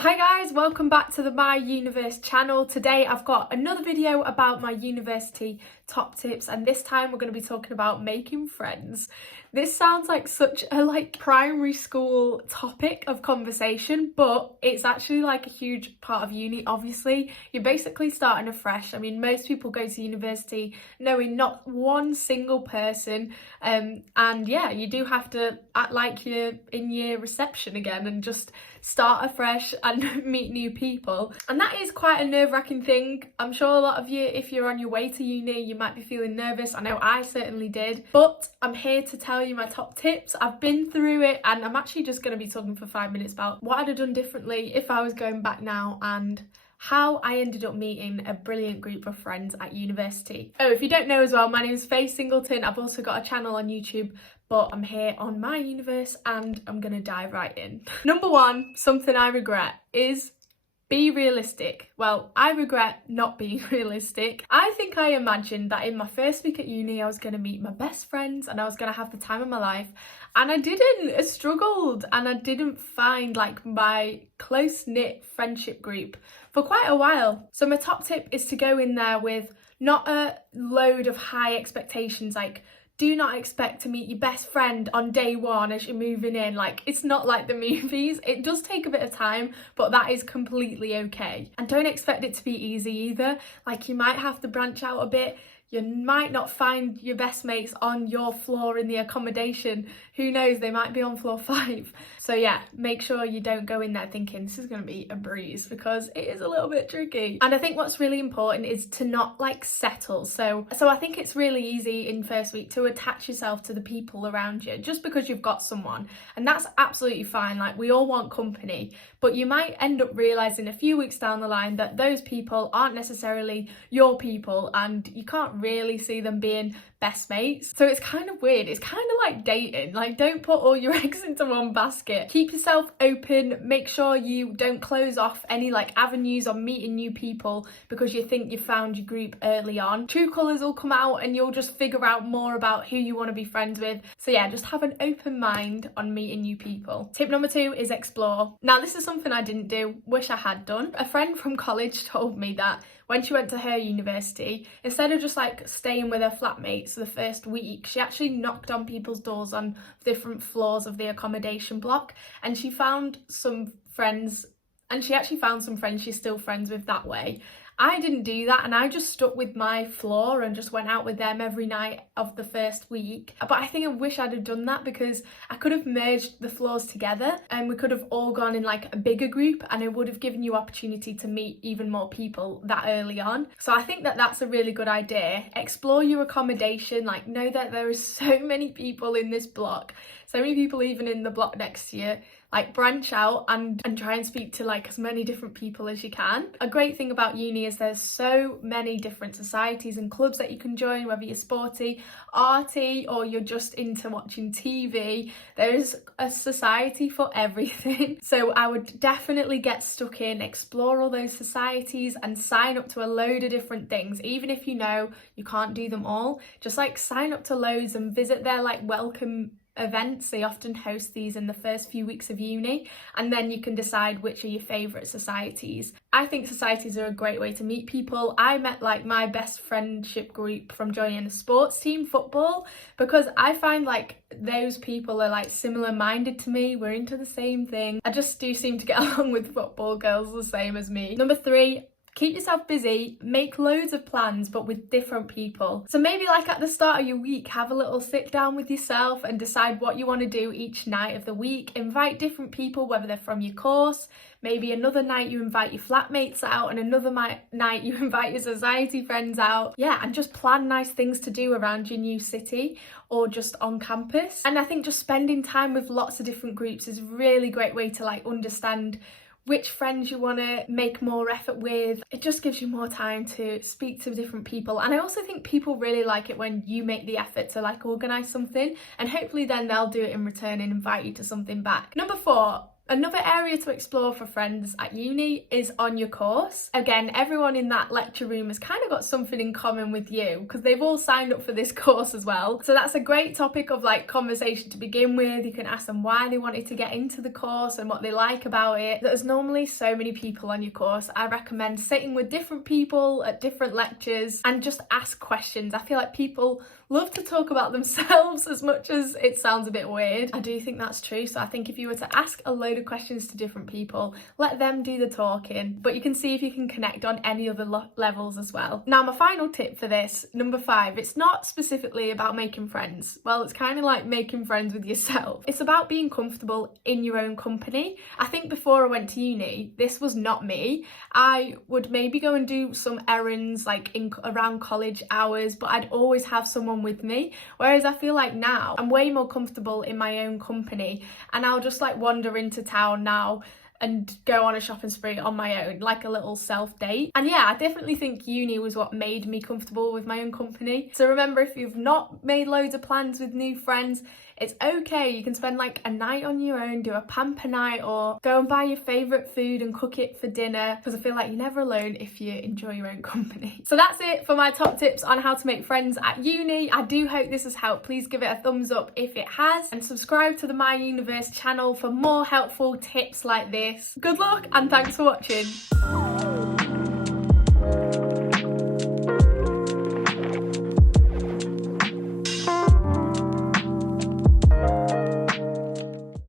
Hi guys, welcome back to the My Uni-verse channel. Today I've got another video about my university top tips, and this time we're going to be talking about making friends. This sounds like such a primary school topic of conversation, but it's actually like a huge part of uni. Obviously, you're basically starting afresh. I mean, most people go to university knowing not one single person, and yeah, you do have to act like you're in year reception again and just start afresh and meet new people. And that is quite a nerve-wracking thing. I'm sure a lot of you, if you're on your way to uni, you might be feeling nervous. I know I certainly did, but I'm here to tell you my top tips. I've been through it, and I'm actually just going to be talking for 5 minutes about what I'd have done differently if I was going back now, and how I ended up meeting a brilliant group of friends at university. Oh, if you don't know as well, my name is Faye Singleton. I've also got a channel on YouTube, but I'm here on my Uni-verse and I'm gonna dive right in. Number one, something I regret is be realistic. Well, I regret not being realistic. I think I imagined that in my first week at uni I was going to meet my best friends and I was going to have the time of my life, and I didn't. I struggled and I didn't find my close-knit friendship group for quite a while. So my top tip is to go in there with not a load of high expectations. Do not expect to meet your best friend on day one as you're moving in. It's not like the movies. It does take a bit of time, but that is completely okay. And don't expect it to be easy either. You might have to branch out a bit. You might not find your best mates on your floor in the accommodation. Who knows, they might be on floor 5. So yeah, make sure you don't go in there thinking this is going to be a breeze, because it is a little bit tricky. And I think what's really important is to not settle. So I think it's really easy in first week to attach yourself to the people around you just because you've got someone. And that's absolutely fine. We all want company, but you might end up realizing a few weeks down the line that those people aren't necessarily your people, and you can't really see them being best mates. So it's kind of weird. It's kind of like dating. Don't put all your eggs into one basket. Keep yourself open. Make sure you don't close off any avenues on meeting new people because you think you found your group early on. True colours will come out and you'll just figure out more about who you want to be friends with. So yeah, just have an open mind on meeting new people. Tip number 2 is explore. Now, this is something I didn't do, wish I had done. A friend from college told me that when she went to her university, instead of just staying with her flatmates the first week, she actually knocked on people's doors on different floors of the accommodation block, and she found some friends, and she actually found some friends she's still friends with that way. I didn't do that, and I just stuck with my floor and just went out with them every night of the first week. But I think I wish I'd have done that, because I could have merged the floors together and we could have all gone in a bigger group, and it would have given you opportunity to meet even more people that early on. So I think that that's a really good idea. Explore your accommodation. Know that there are so many people in this block, so many people even in the block next to you. Branch out and try and speak to as many different people as you can. A great thing about uni is there's so many different societies and clubs that you can join, whether you're sporty, arty, or you're just into watching TV. There's a society for everything. So I would definitely get stuck in, explore all those societies and sign up to a load of different things. Even if you know you can't do them all, just sign up to loads and visit their welcome events. They often host these in the first few weeks of uni, and then you can decide which are your favourite societies. I think societies are a great way to meet people. I met my best friendship group from joining a sports team, football, because I find those people are similar minded to me. We're into the same thing. I just do seem to get along with football girls the same as me. Number 3, keep yourself busy, make loads of plans, but with different people. So maybe at the start of your week, have a little sit down with yourself and decide what you want to do each night of the week. Invite different people, whether they're from your course. Maybe another night you invite your flatmates out, and another night you invite your society friends out. Yeah, and just plan nice things to do around your new city or just on campus. And I think just spending time with lots of different groups is a really great way to understand which friends you want to make more effort with. It just gives you more time to speak to different people. And I also think people really like it when you make the effort to organise something, and hopefully then they'll do it in return and invite you to something back. Number 4, Another area to explore for friends at uni is on your course. Again, everyone in that lecture room has kind of got something in common with you because they've all signed up for this course as well. So that's a great topic of like conversation to begin with. You can ask them why they wanted to get into the course and what they like about it. There's normally so many people on your course. I recommend sitting with different people at different lectures and just ask questions. I feel like people love to talk about themselves as much as it sounds a bit weird. I do think that's true. So I think if you were to ask a load of questions to different people, let them do the talking, but you can see if you can connect on any other levels as well. Now, my final tip for this, number 5, it's not specifically about making friends. Well, it's kind of like making friends with yourself. It's about being comfortable in your own company. I think before I went to uni, this was not me. I would maybe go and do some errands like around college hours, but I'd always have someone with me. Whereas I feel like now I'm way more comfortable in my own company, and I'll just like wander into town now and go on a shopping spree on my own, like a little self date. And yeah, I definitely think uni was what made me comfortable with my own company. So remember, if you've not made loads of plans with new friends, it's okay. You can spend like a night on your own, do a pamper night, or go and buy your favourite food and cook it for dinner, because I feel like you're never alone if you enjoy your own company. So that's it for my top tips on how to make friends at uni. I do hope this has helped. Please give it a thumbs up if it has, and subscribe to the My Uni-verse channel for more helpful tips like this. Good luck and thanks for watching.